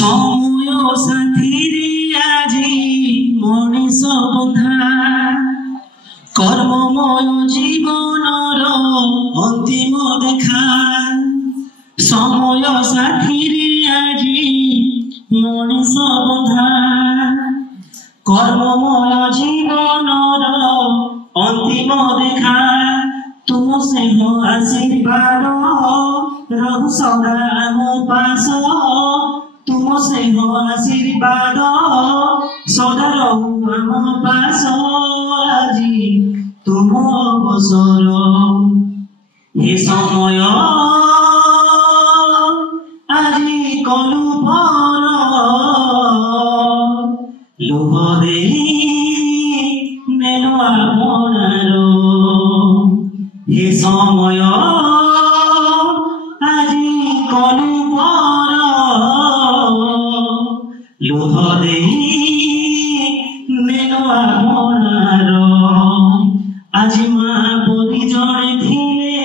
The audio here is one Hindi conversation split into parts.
ସମୟ ସାଥିରେ ଆଜି ମଣିଷ ବନ୍ଧା କର୍ମମୟ ଜୀବନର ଅନ୍ତିମ ଦେଖା। ସମୟ ସାଥିରେ ଆଜି ମଣିଷ ବନ୍ଧା କର୍ମମୟ ଜୀବନର ଅନ୍ତିମ ଦେଖା। ତୁମ ସ୍ନେହ ଆଶୀର୍ବାଦ ରହୁ ସଦା ଆମ ପାଶ। तुम स्नेह आशीर्वाद सदा रहु आम पास। আজি तुम अवसर हे समय আজি कलु पर लुह देई नेलु आपणार हे समय আজি कलु पर लुह देई नेलु आपणार। আজি मा परि जणे थिले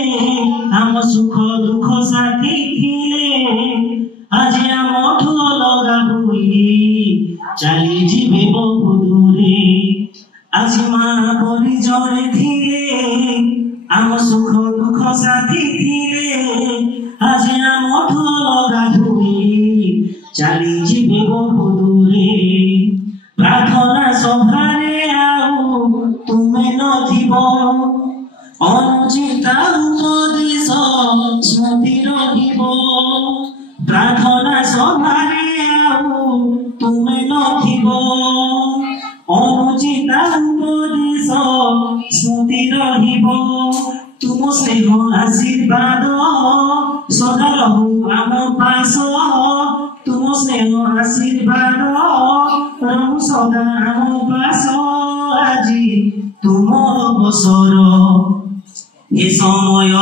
आम सुख दुख साथी थिले। আজি आमठु अलगा होई चली जीवे बहु दूरे। আজি मा परि जणे थिले आम सुख दुख साथी थिले। আজি आमठु अलगा होई चली जीवे बहु दूरे। प्रार्थना सभारे आउ तुमे नथिब अनुचिता उपदेश स्मृति रहिब। प्रार्थना सभारे आउ तुमे नथिब अनुचिता उपदेश स्मृति रहिब। तुम स्नेह आशीर्वाद सदा रहु आम पास। तुम स्नेह आशीर्वाद रहु सदा आम पास। আজি तुम अवसर हे समय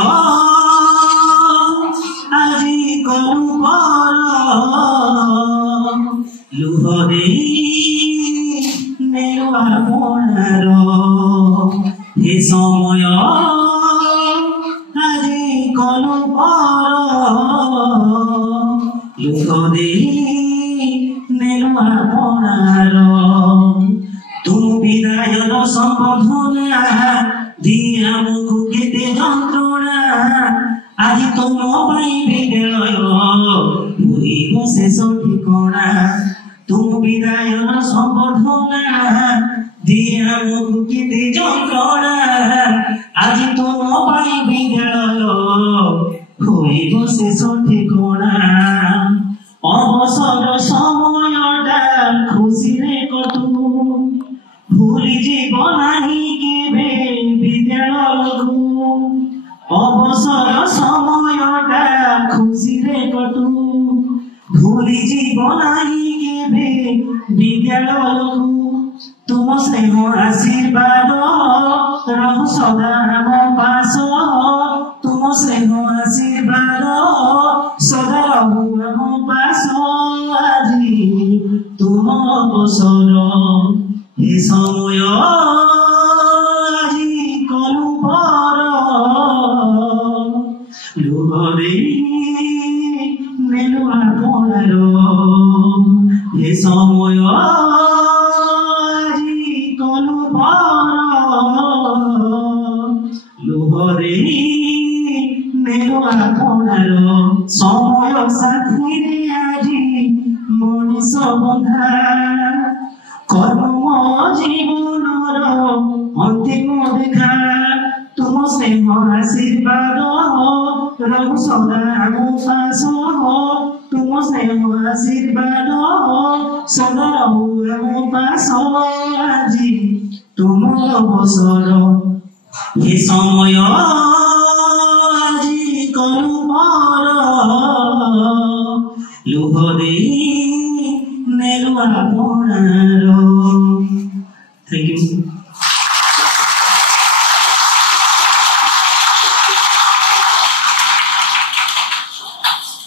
আজি कलु पर लुह देई नेलु आपणार। हे समय আজি कलु पर लुह देई नेलु आपणार। तुम विदायर संबोधना दिए आमको केते जंत्रणा। आज तुम विद्यालय होइब शेष ठिकणा। तुम विदायर संबोधना दिए आमको केते जंत्रणा। आज तुम विद्यालय होइब शेष ठिकणा। अवसर समयटा खुशीरे कटु भूली जीव नाही केबे विद्यालयकु। अवसर समयटा खुशीरे कटु भूली जीव नाही केबे विद्यालयकु। तुम स्नेह आशीर्वाद रहु सदा आम पास। तुम स्नेह आशीर्वाद सदा रहु आम पास। আজি तुम अवसर हे समय আজি कलु पर लुह देई नेलु आपणार। हे समय আজি कलु पर लुह देई नेलु आपणार। समय साथीरे আজি मनिष बंधा कर्ममय जीवनर अंतिम देखा। तुम स्नेह आशीर्वाद रहु सदा आम पास। तुम स्नेह आशीर्वाद सदा रहु आम पास। আজি तुम अवसर हे समय